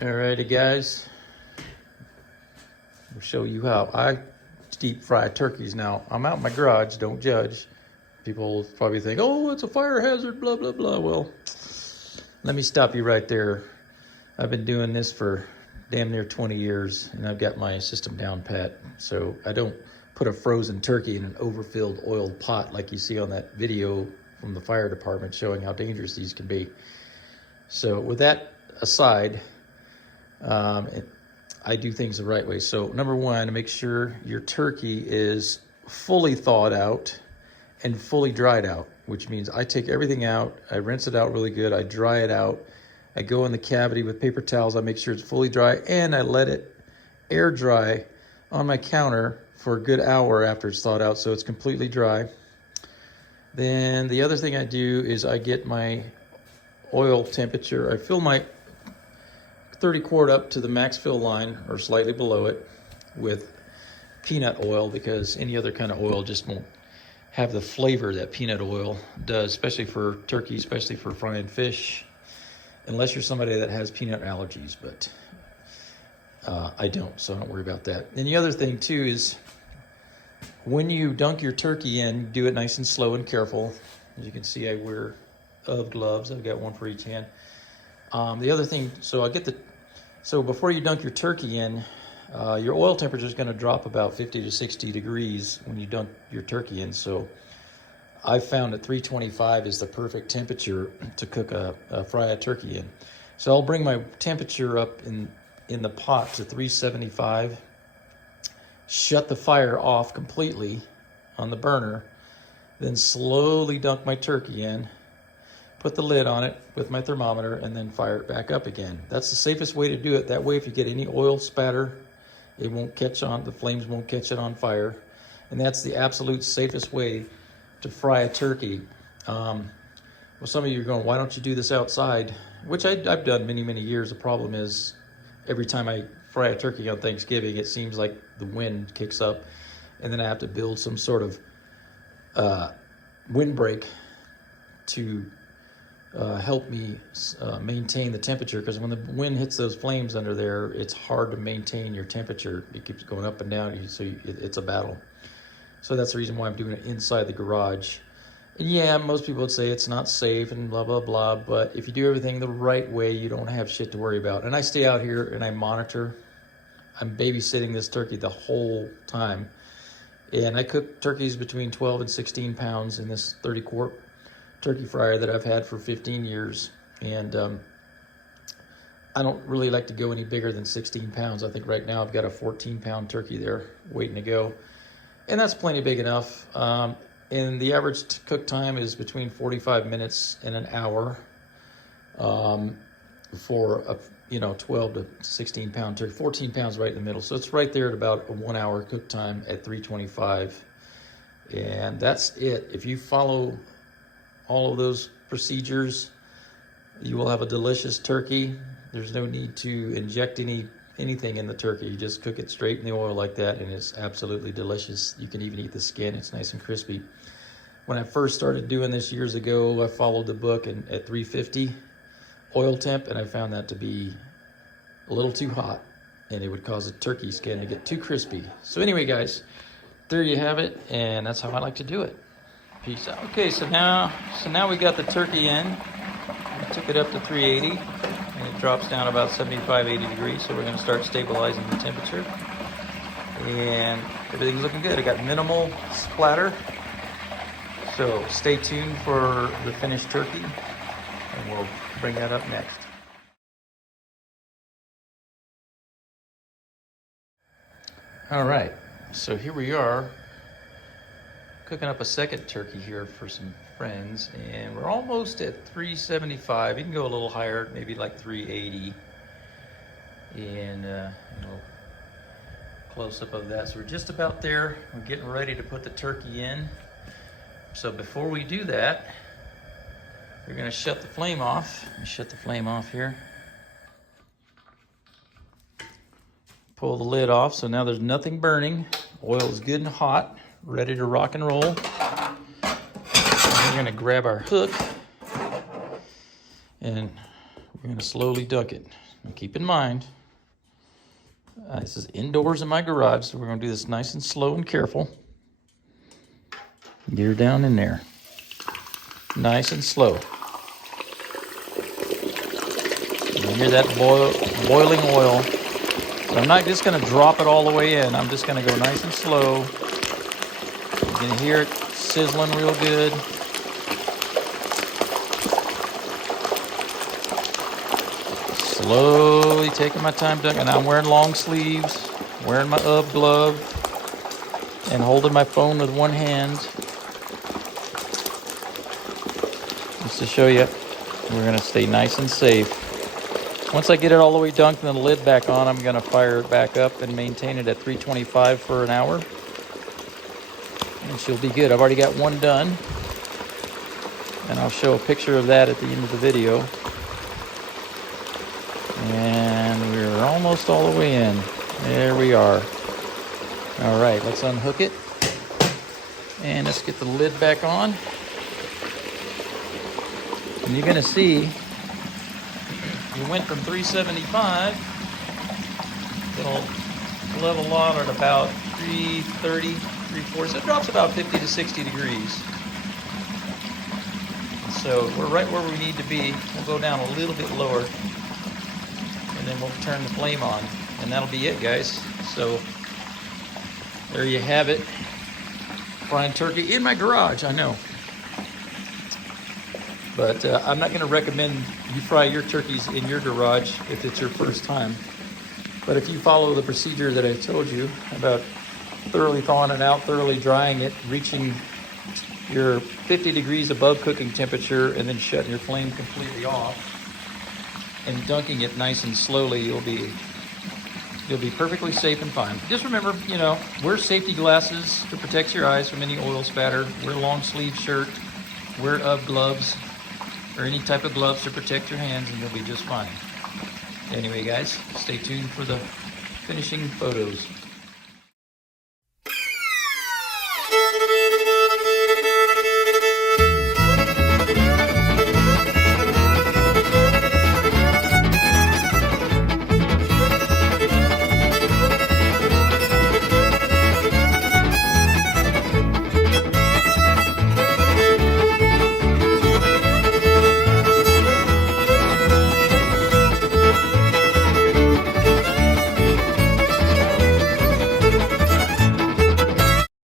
Alrighty guys, I'll show you how I deep fry turkeys. Now, I'm out in my garage, don't judge. People probably think, oh, it's a fire hazard, blah, blah, blah. Well, let me stop you right there. I've been doing this for damn near 20 years and I've got my system down pat. So I don't put a frozen turkey in an overfilled oiled pot like you see on that video from the fire department showing how dangerous these can be. So with that aside, I do things the right way. So number one, make sure your turkey is fully thawed out and fully dried out, which means I take everything out, I rinse it out really good, I dry it out, I go in the cavity with paper towels, I make sure it's fully dry, and I let it air dry on my counter for a good hour after it's thawed out so it's completely dry. Then the other thing I do is I get my oil temperature. I fill my 30 quart up to the max fill line or slightly below it with peanut oil, because any other kind of oil just won't have the flavor that peanut oil does, especially for turkey, especially for frying fish, unless you're somebody that has peanut allergies, but I don't, so don't worry about that. And the other thing too is when you dunk your turkey in, do it nice and slow and careful. As you can see, I wear gloves. I've got one for each hand. The other thing, so before you dunk your turkey in, your oil temperature is going to drop about 50 to 60 degrees when you dunk your turkey in. So I found that 325 is the perfect temperature to cook fry a turkey in. So I'll bring my temperature up in the pot to 375, shut the fire off completely on the burner, then slowly dunk my turkey in, put the lid on it with my thermometer, and then fire it back up again. That's the safest way to do it. That way, if you get any oil spatter, it won't catch on, the flames won't catch it on fire. And that's the absolute safest way to fry a turkey. Well, some of you are going, why don't you do this outside? Which I've done many, many years. The problem is every time I fry a turkey on Thanksgiving, it seems like the wind kicks up, and then I have to build some sort of windbreak to help me maintain the temperature, because when the wind hits those flames under there, it's hard to maintain your temperature. It keeps going up and down, so it's a battle. So that's the reason why I'm doing it inside the garage. And yeah, most people would say it's not safe and blah, blah, blah, but if you do everything the right way, you don't have shit to worry about. And I stay out here and I monitor. I'm babysitting this turkey the whole time. And I cook turkeys between 12 and 16 pounds in this 30 quart turkey fryer that I've had for 15 years. And I don't really like to go any bigger than 16 pounds. I think right now I've got a 14-pound turkey there waiting to go. And that's plenty big enough. And the average cook time is between 45 minutes and an hour for a 12 to 16 pound turkey. 14 pounds right in the middle. So it's right there at about a 1 hour cook time at 325. And that's it. If you follow all of those procedures, you will have a delicious turkey. There's no need to inject anything in the turkey. You just cook it straight in the oil like that, and it's absolutely delicious. You can even eat the skin. It's nice and crispy. When I first started doing this years ago, I followed the book at 350 oil temp, and I found that to be a little too hot, and it would cause the turkey skin to get too crispy. So anyway, guys, there you have it, and that's how I like to do it. Peace out. Okay, so now we got the turkey in. I took it up to 380, and it drops down about 75, 80 degrees. So we're going to start stabilizing the temperature, and everything's looking good. I got minimal splatter. So stay tuned for the finished turkey, and we'll bring that up next. All right, so here we are, cooking up a second turkey here for some friends, and we're almost at 375. You can go a little higher, maybe like 380, and close up of that. So we're just about there. We're getting ready to put the turkey in. So before we do that, we're going to shut the flame off. Let me shut the flame off here. Pull the lid off, so now there's nothing burning. Oil is good and hot, ready to rock and roll. We're going to grab our hook, and we're going to slowly dunk it. And keep in mind, this is indoors in my garage, so we're going to do this nice and slow and careful. Get her down in there. Nice and slow. You hear that boiling oil. But I'm not just going to drop it all the way in. I'm just going to go nice and slow. You can hear it sizzling real good. Slowly taking my time dunking. Now I'm wearing long sleeves, wearing my UV glove, and holding my phone with one hand. Just to show you, we're going to stay nice and safe. Once I get it all the way dunked and the lid back on, I'm going to fire it back up and maintain it at 325 for an hour. And she'll be good. I've already got one done. And I'll show a picture of that at the end of the video. And we're almost all the way in. There we are. All right, let's unhook it. And let's get the lid back on. And you're going to see, we went from 375, it'll level out at about 330, 340, so it drops about 50 to 60 degrees. And so we're right where we need to be. We'll go down a little bit lower, and then we'll turn the flame on, and that'll be it, guys. So there you have it. Frying turkey in my garage, I know. But I'm not going to recommend you fry your turkeys in your garage if it's your first time. But if you follow the procedure that I told you about thoroughly thawing it out, thoroughly drying it, reaching your 50 degrees above cooking temperature, and then shutting your flame completely off, and dunking it nice and slowly, you'll be perfectly safe and fine. Just remember, wear safety glasses to protect your eyes from any oil spatter. Wear a long sleeve shirt. Wear UV gloves or any type of gloves to protect your hands, and you'll be just fine. Anyway, guys, stay tuned for the finishing photos.